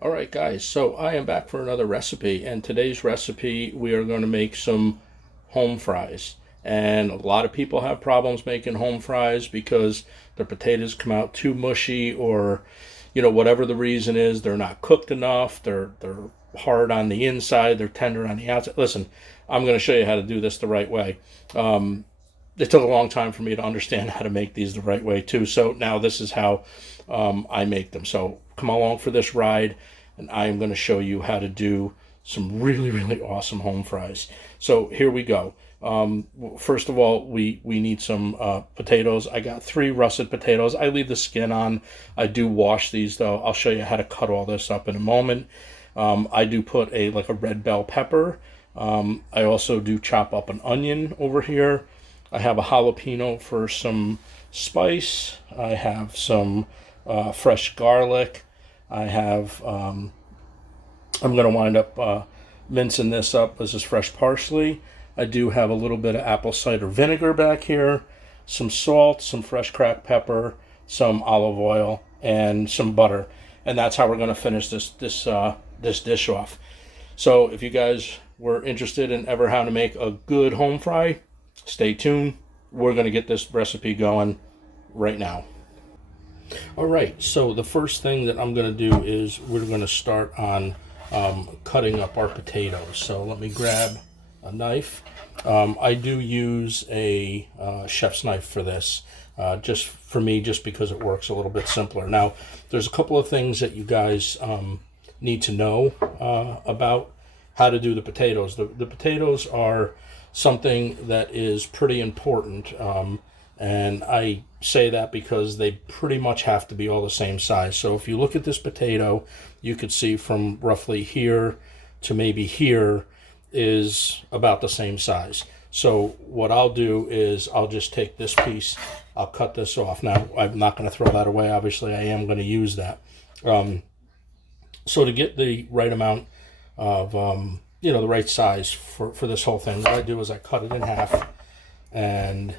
All right, guys, so I am back for another recipe, and today's recipe we are going to make some home fries. And a lot of people have problems making home fries because their potatoes come out too mushy, or whatever the reason is, they're not cooked enough, they're hard on the inside, they're tender on the outside. Listen, I'm going to show you how to do this the right way. It took a long time for me to understand how to make these the right way too. So now this is how I make them. So come along for this ride, and I am going to show you how to do some really, really awesome home fries. So here we go. First of all, we need some potatoes. I got 3 russet potatoes. I leave the skin on. I do wash these though. I'll show you how to cut all this up in a moment. I do put a red bell pepper. I also do chop up an onion over here. I have a jalapeno for some spice. I have some fresh garlic. I have, I'm going to wind up mincing this up. This is fresh parsley. I do have a little bit of apple cider vinegar back here, some salt, some fresh cracked pepper, some olive oil, and some butter. And that's how we're going to finish this dish off. So if you guys were interested in ever how to make a good home fry, stay tuned. We're going to get this recipe going right now. All right, so the first thing that I'm going to do is we're going to start on cutting up our potatoes. So let me grab a knife. I do use a chef's knife for this, just for me, just because it works a little bit simpler. Now, there's a couple of things that you guys need to know about how to do the potatoes. The potatoes are something that is pretty important, and I say that because they pretty much have to be all the same size. So if you look at this potato, you could see from roughly here to maybe here is about the same size. So what I'll do is I'll just take this piece, I'll cut this off. Now, I'm not going to throw that away. Obviously, I am going to use that. So to get the right amount of, the right size for this whole thing, what I do is I cut it in half, and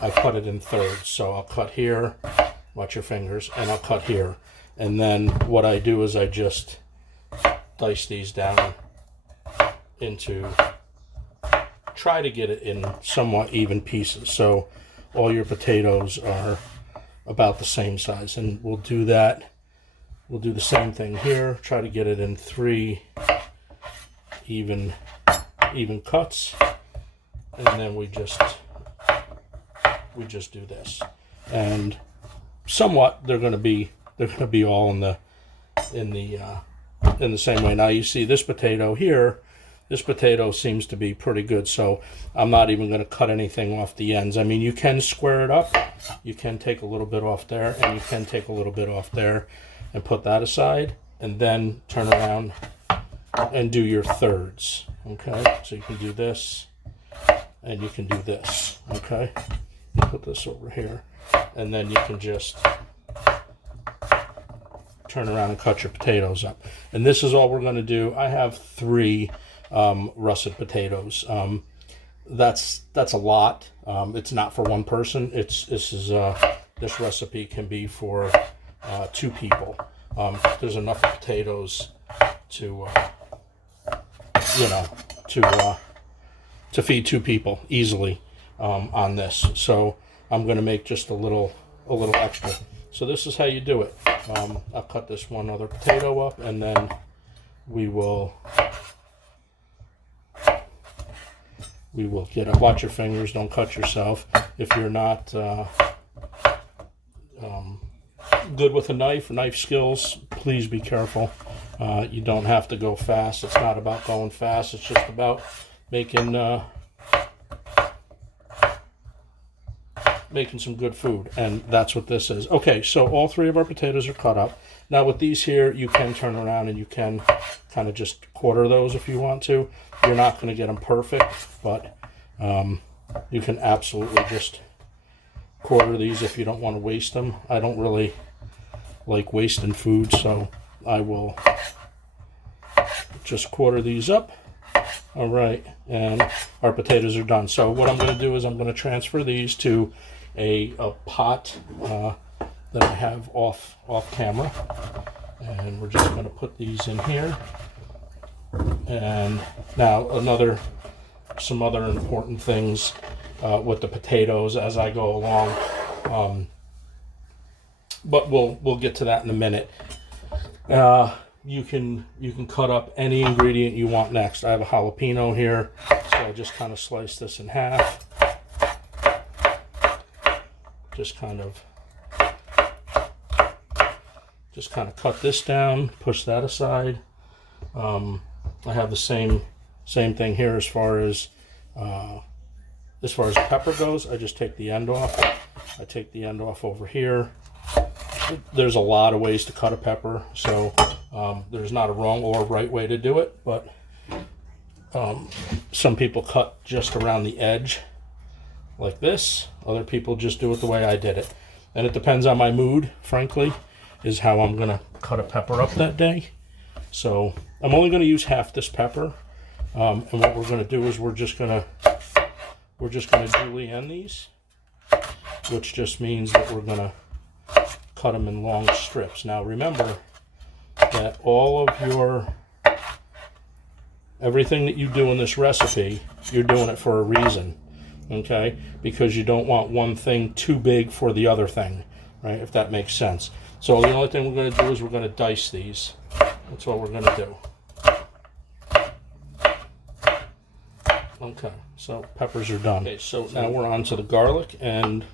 I cut it in thirds. So I'll cut here, watch your fingers, and I'll cut here. And then what I do is I just dice these down into, try to get it in somewhat even pieces. So all your potatoes are about the same size. And we'll do that. We'll do the same thing here. Try to get it in 3 even cuts. And then we just do this. And somewhat they're going to be all in the same way. Now you see this potato here, this potato seems to be pretty good, so I'm not even going to cut anything off the ends. I mean, you can square it up, you can take a little bit off there, and you can take a little bit off there and put that aside, and then turn around and do your thirds. Okay, so you can do this and you can do this. Okay, put this over here, and then you can just turn around and cut your potatoes up. And this is all we're going to do. I have 3 russet potatoes. That's a lot. It's not for one person. This recipe can be for 2 people. There's enough potatoes to feed 2 people easily on this. So I'm going to make just a little extra. So this is how you do it. I'll cut this one other potato up, and then we will get up. Watch your fingers, don't cut yourself. If you're not good with a knife skills, please be careful. You don't have to go fast. It's not about going fast. It's just about making some good food, and that's what this is. Okay, so all 3 of our potatoes are cut up. Now with these here, you can turn around and you can kind of just quarter those if you want to. You're not going to get them perfect, but you can absolutely just quarter these if you don't want to waste them. I don't really like wasting food, so I will just quarter these up. All right, and our potatoes are done. So what I'm going to do is I'm going to transfer these to a pot that I have off camera, And we're just going to put these in here. And now some other important things with the potatoes as I go along, but we'll get to that in a minute. You can cut up any ingredient you want next. I have a jalapeno here, so I just kind of slice this in half. Just kind of cut this down, push that aside. I have the same thing here as far as pepper goes. I just take the end off. I take the end off over here. There's a lot of ways to cut a pepper, so there's not a wrong or right way to do it, but some people cut just around the edge like this. Other people just do it the way I did it. And it depends on my mood, frankly, is how I'm gonna cut a pepper up that day. So I'm only gonna use half this pepper. And what we're gonna do is we're just gonna julienne these, which just means that we're gonna cut them in long strips. Now remember that everything that you do in this recipe, you're doing it for a reason, okay? Because you don't want one thing too big for the other thing, right? If that makes sense. So the only thing we're gonna do is we're gonna dice these. That's what we're gonna do. Okay, so peppers are done. Okay, so now we're on to the garlic, and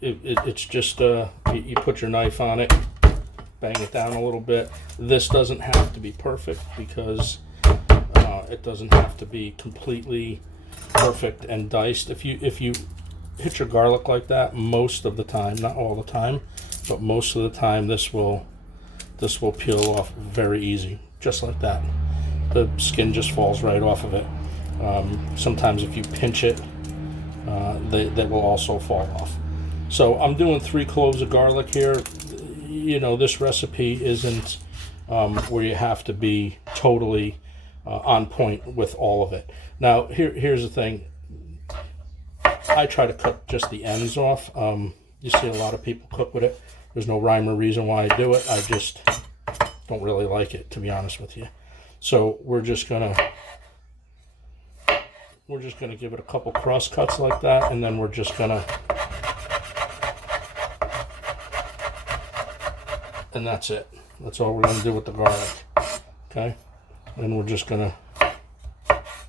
it's just, you put your knife on it, bang it down a little bit. This doesn't have to be perfect because it doesn't have to be completely perfect and diced. If you hit your garlic like that, most of the time, not all the time, but most of the time, this will peel off very easy, just like that. The skin just falls right off of it. Sometimes if you pinch it, they will also fall off. So I'm doing 3 cloves of garlic here. You know, this recipe isn't where you have to be totally on point with all of it. Now, here's the thing. I try to cut just the ends off. You see a lot of people cook with it. There's no rhyme or reason why I do it. I just don't really like it, to be honest with you. So we're just gonna give it a couple cross cuts like that, and then we're just gonna, and that's it. That's all we're gonna do with the garlic, okay? And we're just gonna,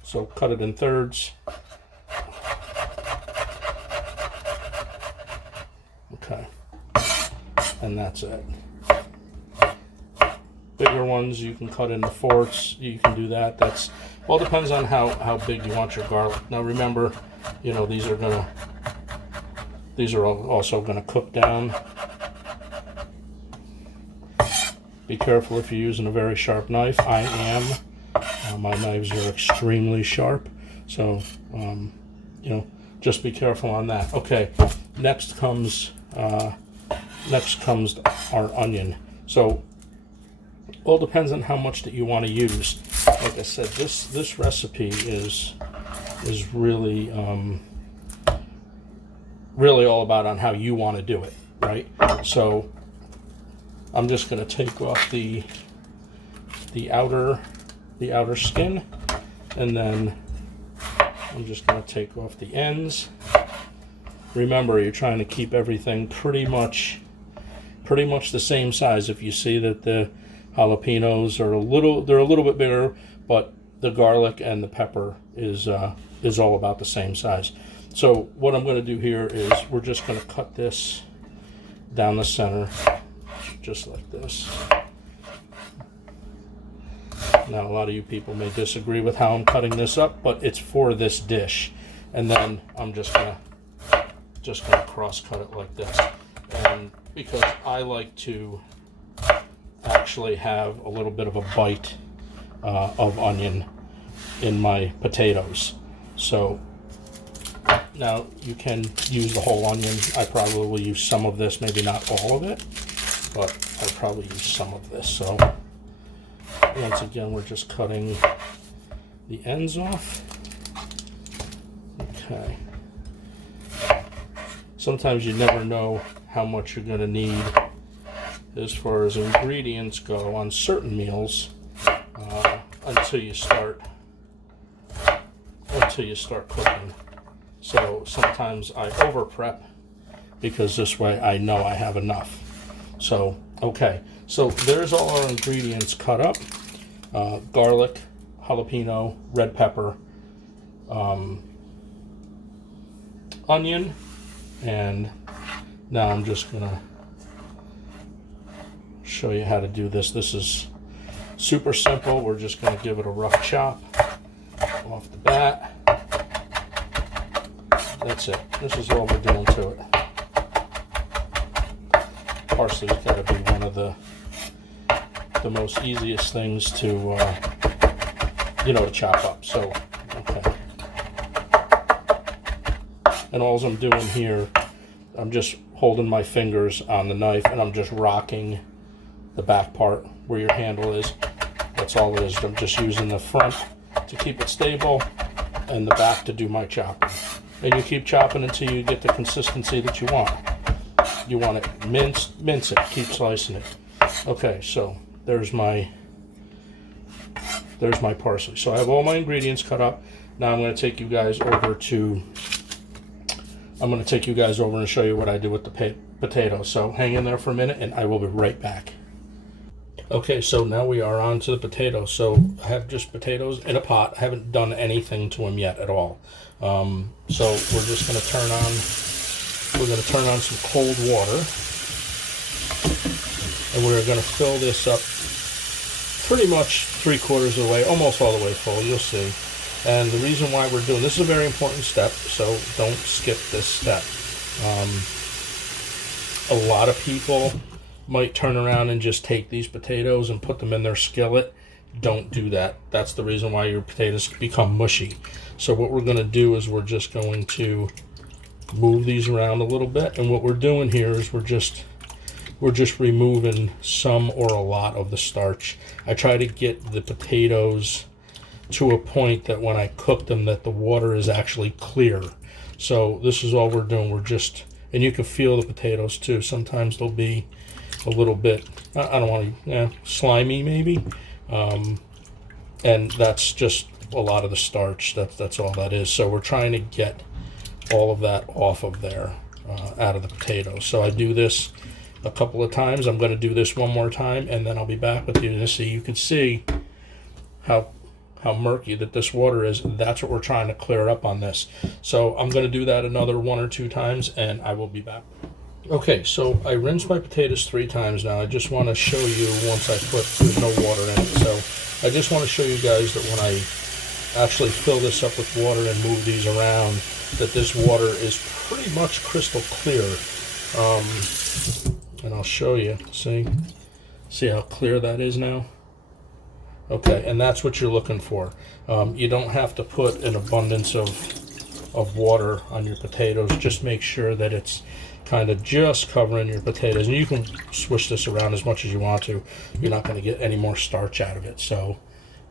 so cut it in thirds. Okay, and that's it. Bigger ones you can cut into fourths. You can do that. That's, well, it depends on how big you want your garlic. Now remember, you know, these are also gonna cook down. Be careful if you're using a very sharp knife. I am. My knives are extremely sharp, so you know, just be careful on that. Okay, next comes our onion. So all depends on how much that you want to use. Like I said, this recipe is really really all about on how you want to do it, right? So I'm just going to take off the outer skin, and then I'm just going to take off the ends. Remember, you're trying to keep everything pretty much the same size. If you see that the jalapenos are a little bit bigger, but the garlic and the pepper is all about the same size. So what I'm going to do here is we're just going to cut this down the center, just like this. Now, a lot of you people may disagree with how I'm cutting this up, but it's for this dish. And then I'm just gonna cross cut it like this. And because I like to actually have a little bit of a bite of onion in my potatoes. So now you can use the whole onion. I probably will use some of this, maybe not all of it, but I'll probably use some of this. So once again, we're just cutting the ends off. Okay. Sometimes you never know how much you're going to need as far as ingredients go on certain meals until you start cooking. So sometimes I over prep because this way I know I have enough. So okay, so there's all our ingredients cut up: garlic, jalapeno, red pepper, onion, and now I'm just gonna show you how to do this. This is super simple. We're just gonna give it a rough chop off the bat. That's it. This is all we're doing to it. Parsley's got to be one of the most easiest things to to chop up. So okay. And all I'm doing here, I'm just holding my fingers on the knife and I'm just rocking the back part where your handle is. That's all it is. I'm just using the front to keep it stable and the back to do my chopping. And you keep chopping until you get the consistency that you want. You want it minced, mince it, keep slicing it. Okay, so there's my parsley. So I have all my ingredients cut up. Now I'm going to take you guys over and show you what I do with the potatoes. So hang in there for a minute and I will be right back. Okay, so now we are on to the potatoes. So I have just potatoes in a pot. I haven't done anything to them yet at all. So we're just going to turn on some cold water, and we're going to fill this up pretty much 3/4 of the way, almost all the way full, you'll see. And the reason why we're doing this is a very important step, so don't skip this step. A lot of people might turn around and just take these potatoes and put them in their skillet. Don't do that. That's the reason why your potatoes become mushy. So what we're going to do is we're just going to move these around a little bit, and what we're doing here is we're just removing some or a lot of the starch. I try to get the potatoes to a point that when I cook them that the water is actually clear. So this is all we're doing. And you can feel the potatoes too. Sometimes they'll be a little bit, I don't want to, slimy maybe. And that's just a lot of the starch. That's all that is. So we're trying to get all of that off of there, out of the potatoes. So I do this a couple of times. I'm going to do this one more time, and then I'll be back with you to see. You can see how murky that this water is. That's what we're trying to clear up on this. So I'm going to do that another 1 or 2 times, and I will be back. Okay, so I rinsed my potatoes 3 times now. I just want to show you once I there's no water in it. So I just want to show you guys that when I actually fill this up with water and move these around, that this water is pretty much crystal clear. And I'll show you. See how clear that is now? Okay, and that's what you're looking for. You don't have to put an abundance of water on your potatoes. Just make sure that it's kind of just covering your potatoes. And you can swish this around as much as you want to. You're not going to get any more starch out of it. So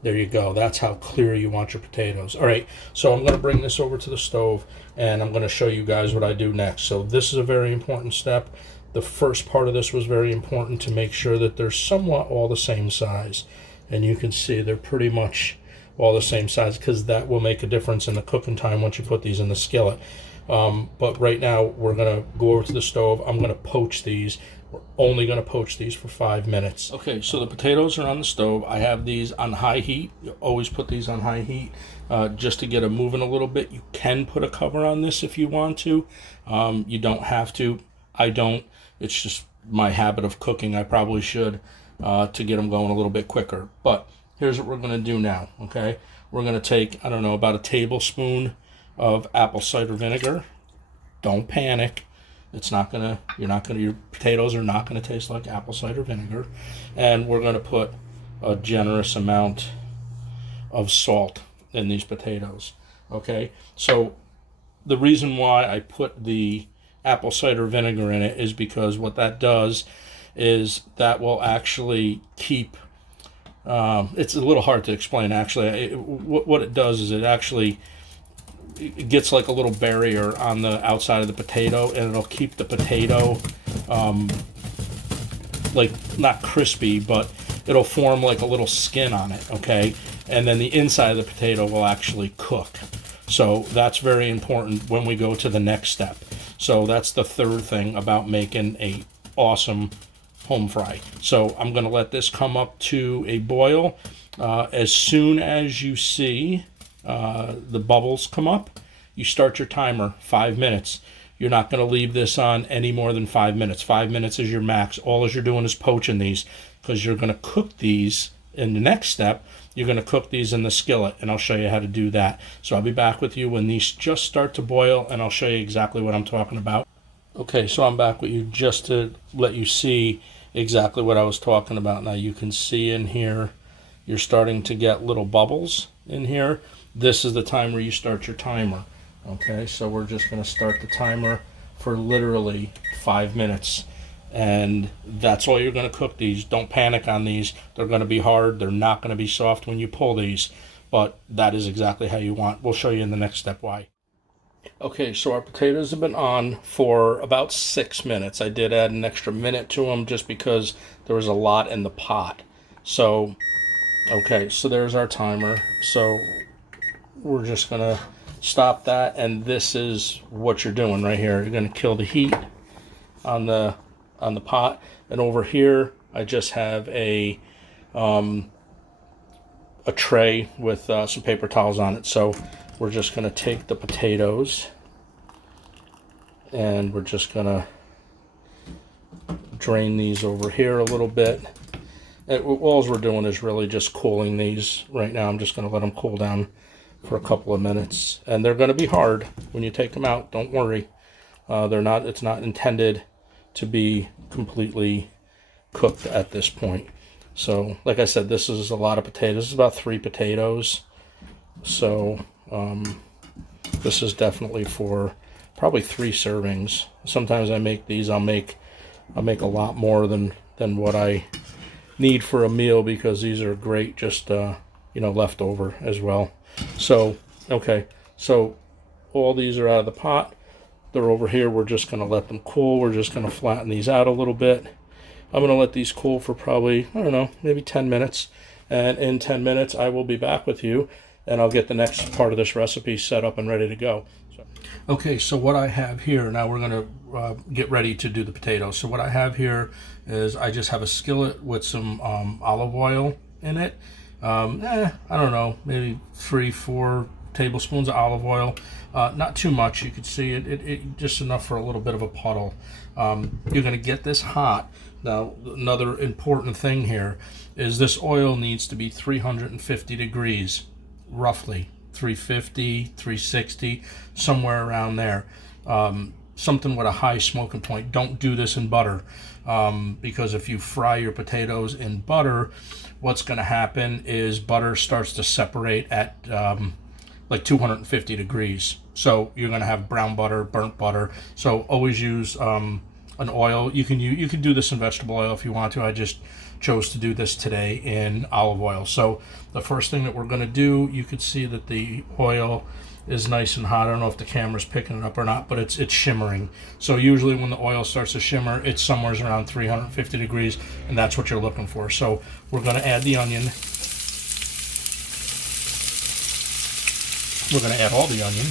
there you go. That's how clear you want your potatoes. All right, so I'm going to bring this over to the stove, and I'm going to show you guys what I do next. So this is a very important step. The first part of this was very important to make sure that they're somewhat all the same size. And you can see they're pretty much all the same size, because that will make a difference in the cooking time once you put these in the skillet. But right now we're going to go over to the stove. I'm going to poach these. We're only going to poach these for 5 minutes. Okay, so the potatoes are on the stove. I have these on high heat. You always put these on high heat just to get them moving a little bit. You can put a cover on this if you want to. You don't have to. I don't. It's just my habit of cooking. I probably should to get them going a little bit quicker. But here's what we're going to do now, okay? We're going to take, I don't know, about a tablespoon of apple cider vinegar. Don't panic. Your potatoes are not going to taste like apple cider vinegar. And we're going to put a generous amount of salt in these potatoes, okay? So the reason why I put the apple cider vinegar in it is because what that does is that will actually keep, it's a little hard to explain actually. What it does is it gets like a little barrier on the outside of the potato, and it'll keep the potato like not crispy, but it'll form like a little skin on it, okay? And then the inside of the potato will actually cook. So that's very important when we go to the next step. So that's the third thing about making a awesome home fry. So I'm going to let this come up to a boil. As soon as you see the bubbles come up, you start your timer, 5 minutes. You're not going to leave this on any more than 5 minutes. 5 minutes is your max. All you're doing is poaching these, because you're going to cook these in the next step. You're going to cook these in the skillet, and I'll show you how to do that. So I'll be back with you when these just start to boil, and I'll show you exactly what I'm talking about. Okay, so I'm back with you just to let you see exactly what I was talking about. Now you can see in here, you're starting to get little bubbles in here. This is the time where you start your timer. Okay, so we're just going to start the timer for literally 5 minutes. And that's all you're going to cook these. Don't panic on these. They're going to be hard. They're not going to be soft when you pull these. But that is exactly how you want. We'll show you in the next step why. Okay, so our potatoes have been on for about 6 minutes. I did add an extra minute to them just because there was a lot in the pot. So, okay, so there's our timer. So we're just going to stop that. And this is what you're doing right here. You're going to kill the heat on the pot. And over here I just have a tray with some paper towels on it. So we're just going to take the potatoes and we're just going to drain these over here a little bit. And all we're doing is really just cooling these right now. I'm just going to let them cool down for a couple of minutes, and they're going to be hard when you take them out. Don't worry, it's not intended to be completely cooked at this point. So like I said, this is a lot of potatoes. This is about 3 potatoes. So this is definitely for probably 3 servings. Sometimes I make these, I'll make a lot more than what I need for a meal, because these are great just left over as well. So okay, so all these are out of the pot. They're over here. We're just going to let them cool. We're just going to flatten these out a little bit. I'm going to let these cool for probably, I don't know, maybe 10 minutes. And in 10 minutes, I will be back with you, and I'll get the next part of this recipe set up and ready to go. Okay, so what I have here, now we're going to get ready to do the potatoes. So what I have here is I just have a skillet with some olive oil in it. I don't know, maybe 3-4 tablespoons of olive oil. Not too much. You could see it just enough for a little bit of a puddle. You're going to get this hot. Now, another important thing here is this oil needs to be 350 degrees, roughly 350, 360, somewhere around there. Something with a high smoking point. Don't do this in butter, because if you fry your potatoes in butter, what's going to happen is butter starts to separate at like 250 degrees. So you're going to have brown butter, burnt butter. So always use an oil. You can do this in vegetable oil if you want to. I just chose to do this today in olive oil. So the first thing that we're going to do, you could see that the oil is nice and hot. I don't know if the camera's picking it up or not, but it's shimmering. So usually when the oil starts to shimmer, it's somewhere around 350 degrees, and that's what you're looking for. So we're going to add the onion. We're going to add all the onion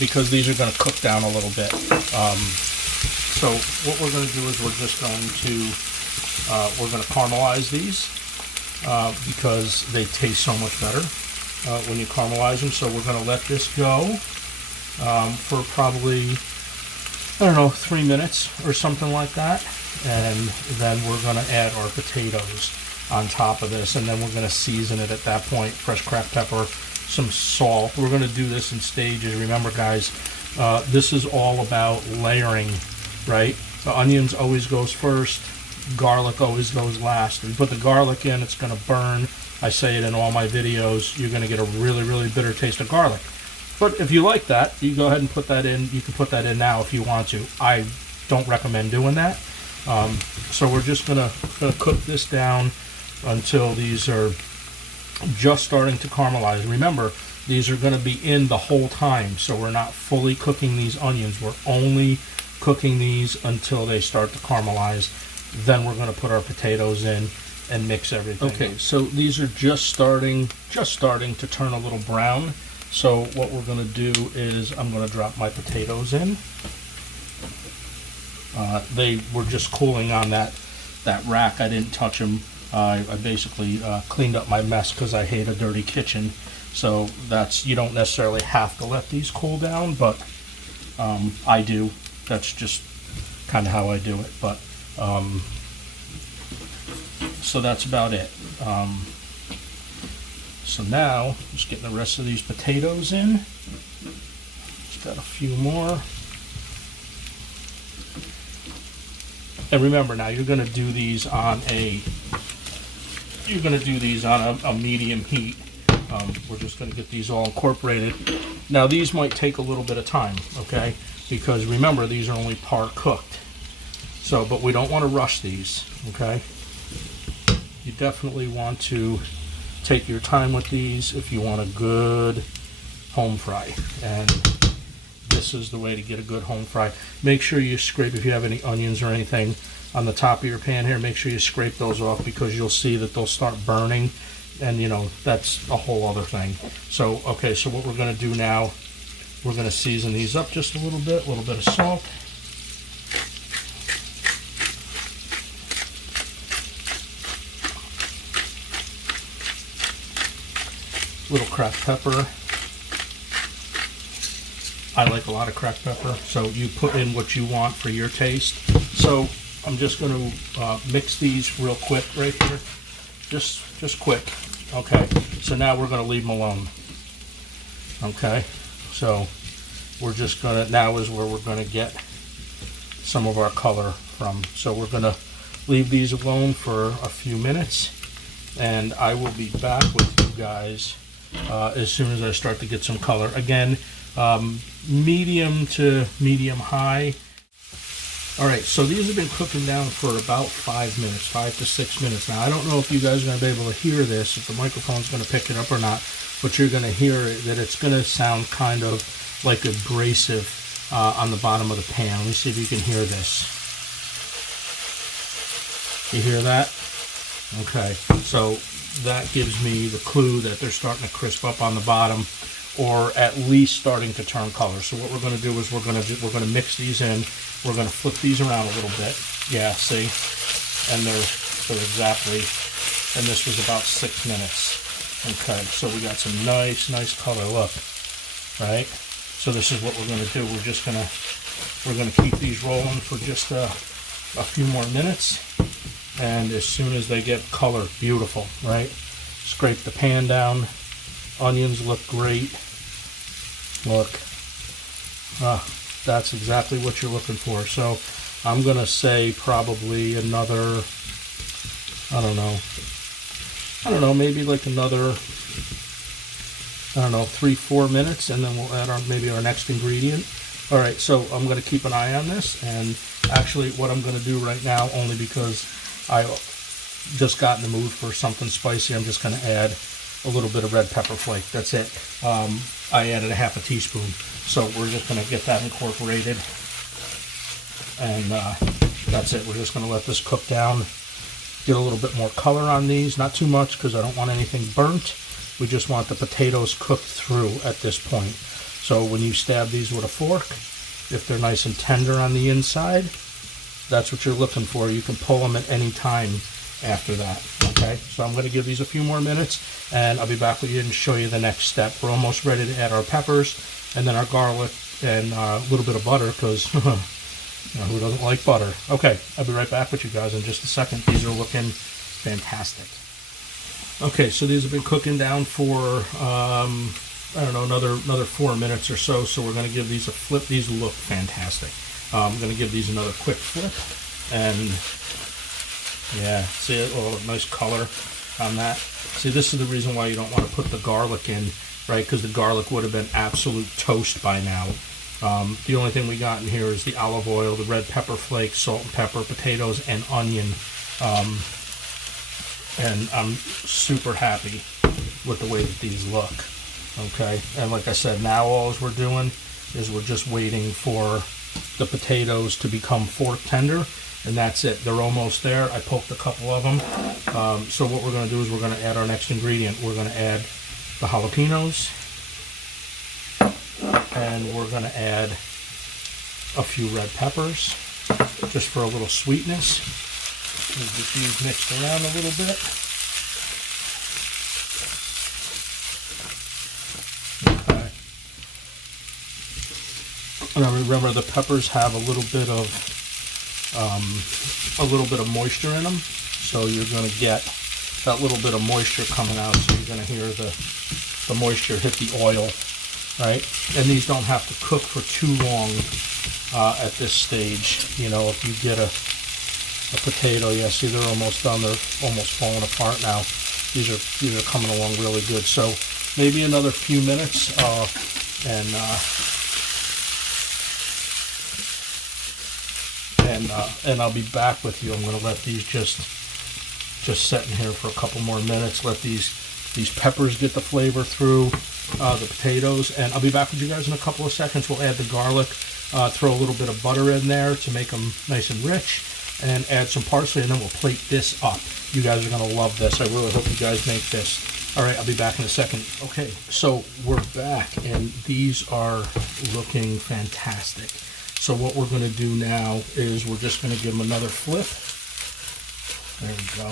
because these are going to cook down a little bit. So what we're going to do is we're going to caramelize these because they taste so much better when you caramelize them. So we're going to let this go for probably, I don't know, 3 minutes or something like that. And then we're going to add our potatoes on top of this, and then we're going to season it at that point. Fresh cracked pepper, some salt. We're going to do this in stages. Remember, guys, this is all about layering, right? The onions always goes first. Garlic always goes last. If you put the garlic in, it's going to burn. I say it in all my videos. You're going to get a really, really bitter taste of garlic. But if you like that, you go ahead and put that in. You can put that in now if you want to. I don't recommend doing that. So we're just going to cook this down until these are just starting to caramelize. Remember, these are going to be in the whole time, so we're not fully cooking these onions. We're only cooking these until they start to caramelize. Then we're going to put our potatoes in and mix everything. Okay, so these are just starting to turn a little brown. So what we're going to do is I'm going to drop my potatoes in. They were just cooling on that rack. I didn't touch them. I basically cleaned up my mess because I hate a dirty kitchen. So you don't necessarily have to let these cool down, but I do. That's just kind of how I do it. But so that's about it. So now, just getting the rest of these potatoes in. Just got a few more. And remember, now you're going to do these on a medium heat. We're just going to get these all incorporated. Now these might take a little bit of time, okay? Because remember, these are only part cooked. So, but we don't want to rush these, okay? You definitely want to take your time with these if you want a good home fry. And this is the way to get a good home fry. Make sure you scrape, if you have any onions or anything on the top of your pan here, make sure you scrape those off, because you'll see that they'll start burning, and you know, that's a whole other thing. So, okay, so what we're going to do now, we're going to season these up just a little bit of salt. Little cracked pepper. I like a lot of cracked pepper, so you put in what you want for your taste. So I'm just going to mix these real quick right here, just quick. Okay, so now we're going to leave them alone. Okay, so we're just going to, now is where we're going to get some of our color from. So we're going to leave these alone for a few minutes, and I will be back with you guys as soon as I start to get some color. Again, medium to medium high. All right, so these have been cooking down for about 5 minutes, 5 to 6 minutes. Now, I don't know if you guys are going to be able to hear this, if the microphone's going to pick it up or not, but you're going to hear it, that it's going to sound kind of like abrasive on the bottom of the pan. Let me see if you can hear this. You hear that? Okay, so that gives me the clue that they're starting to crisp up on the bottom, or at least starting to turn color. So what we're going to do is we're going to mix these in. We're going to flip these around a little bit. Yeah, see? And they're exactly, and this was about 6 minutes. Okay, so we got some nice color, look, right? So this is what we're going to do. We're going to keep these rolling for just a few more minutes. And as soon as they get color, beautiful, right? Scrape the pan down. Onions look great. Look. That's exactly what you're looking for. So I'm going to say probably another, I don't know, maybe like another, 3-4 minutes, and then we'll add maybe our next ingredient. All right, so I'm going to keep an eye on this, and actually what I'm going to do right now, only because I just got in the mood for something spicy, I'm just going to add a little bit of red pepper flake. That's it. I added a half a teaspoon. So we're just going to get that incorporated. And that's it. We're just going to let this cook down. Get a little bit more color on these. Not too much, because I don't want anything burnt. We just want the potatoes cooked through at this point. So when you stab these with a fork, if they're nice and tender on the inside, that's what you're looking for. You can pull them at any time after that. Okay, so I'm going to give these a few more minutes, and I'll be back with you and show you the next step. We're almost ready to add our peppers, and then our garlic, and a little bit of butter, because who doesn't like butter? Okay, I'll be right back with you guys in just a second. These are looking fantastic. Okay, so these have been cooking down for I don't know, another 4 minutes or so. So we're going to give these a flip. These look fantastic. I'm going to give these another quick flip, and yeah, see it? Oh, nice color on that. See, this is the reason why you don't want to put the garlic in, right? Because the garlic would have been absolute toast by now. The only thing we got in here is the olive oil, the red pepper flakes, salt and pepper, potatoes, and onion. And I'm super happy with the way that these look. Okay, and like I said, now all we're doing is we're just waiting for the potatoes to become fork tender, and that's it. They're almost there. I poked a couple of them. So what we're going to do is we're going to add our next ingredient. We're going to add the jalapenos, and we're going to add a few red peppers just for a little sweetness. We'll get these mixed around a little bit. Okay. Now remember, the peppers have a little bit of moisture in them, so you're going to get that little bit of moisture coming out. So you're going to hear the moisture hit the oil, right? And these don't have to cook for too long at this stage. You know, if you get a potato, yeah, see, they're almost done. They're almost falling apart now. These are coming along really good. So maybe another few minutes, and I'll be back with you. I'm going to let these just set in here for a couple more minutes. Let these peppers get the flavor through the potatoes, and I'll be back with you guys in a couple of seconds. We'll add the garlic, throw a little bit of butter in there to make them nice and rich, and add some parsley, and then we'll plate this up. You guys are going to love this. I really hope you guys make this. All right, I'll be back in a second. Okay, so we're back, and these are looking fantastic. So what we're going to do now is we're just going to give them another flip. There we go.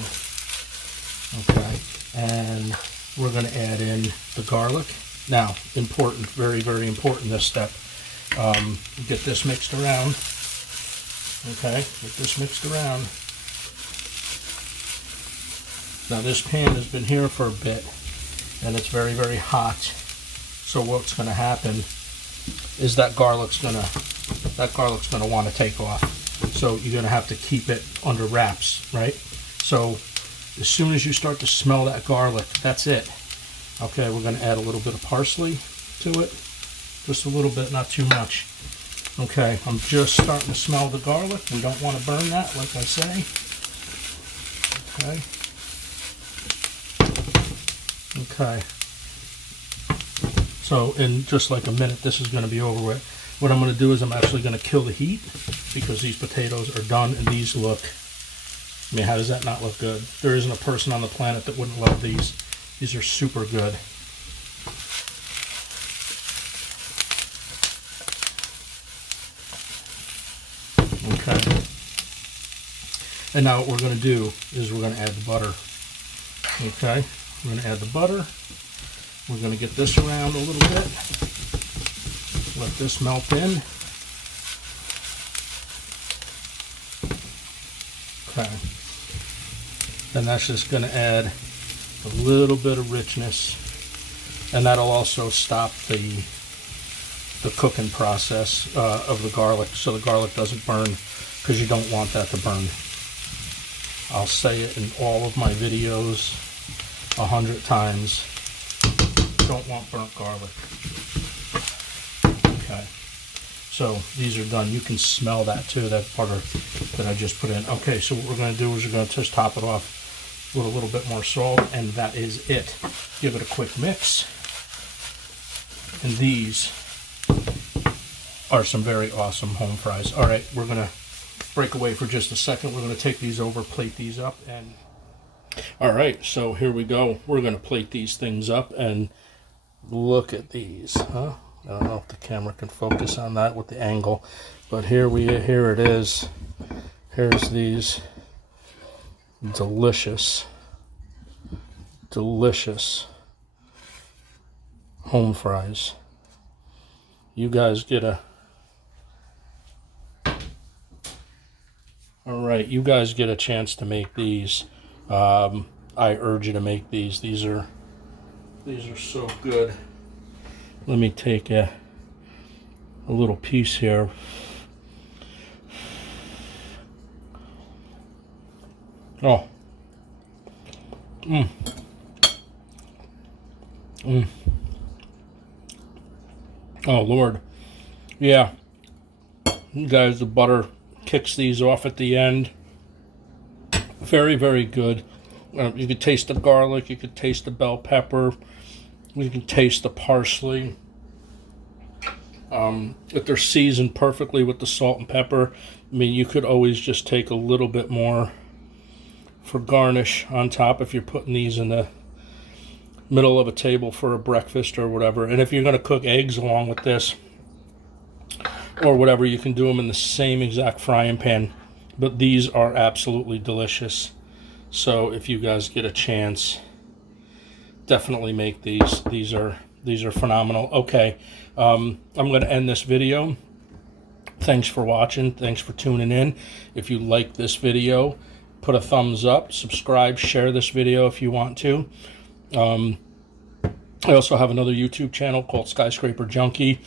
Okay, and we're going to add in the garlic. Now, important, very, very important, this step. Get this mixed around. Okay, get this mixed around. Now this pan has been here for a bit, and it's very, very hot. So what's going to happen is that garlic's going to want to take off. So you're going to have to keep it under wraps, right? So as soon as you start to smell that garlic, that's it. Okay, we're going to add a little bit of parsley to it. Just a little bit, not too much. Okay, I'm just starting to smell the garlic. We don't want to burn that, like I say. Okay. So in just like a minute, this is going to be over with. What I'm going to do is I'm actually going to kill the heat, because these potatoes are done, and these look, I mean, how does that not look good? There isn't a person on the planet that wouldn't love these. These are super good. Okay. And now what we're going to do is we're going to add the butter. Okay. We're going to add the butter. We're going to get this around a little bit. Let this melt in. Okay. And that's just going to add a little bit of richness, and that'll also stop the cooking process of the garlic, so the garlic doesn't burn, because you don't want that to burn. I'll say it in all of my videos 100 times. Don't want burnt garlic. Okay, so these are done. You can smell that too, that butter that I just put in. Okay, so what we're going to do is we're going to just top it off with a little bit more salt, and that is it. Give it a quick mix, and these are some very awesome home fries. All right, we're going to break away for just a second. We're going to take these over, plate these up, and all right, so here we go. We're going to plate these things up, and look at these, huh? I don't know if the camera can focus on that with the angle, but here it is. Here's these delicious home fries. You guys get a you guys get a chance to make these. I urge you to make these. These are so good. Let me take a little piece here. Oh. Oh, Lord. Yeah. You guys, the butter kicks these off at the end. Very, very good. You could taste the garlic. You could taste the bell pepper. You can taste the parsley. If they're seasoned perfectly with the salt and pepper, I mean, you could always just take a little bit more for garnish on top if you're putting these in the middle of a table for a breakfast or whatever. And if you're going to cook eggs along with this or whatever, you can do them in the same exact frying pan. But these are absolutely delicious. So if you guys get a chance, definitely make these. These are phenomenal. Okay, I'm going to end this video. Thanks for watching. Thanks for tuning in. If you like this video, put a thumbs up, subscribe, share this video if you want to. I also have another YouTube channel called Skyscraper Junkie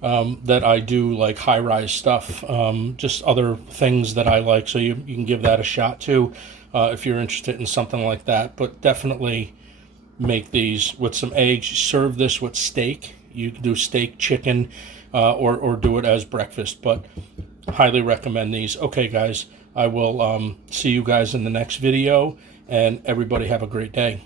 that I do like high-rise stuff, just other things that I like, so you can give that a shot too if you're interested in something like that. But definitely make these with some eggs. Serve this with steak. You can do steak, chicken, or do it as breakfast, but highly recommend these. Okay, guys, I will see you guys in the next video, and everybody have a great day.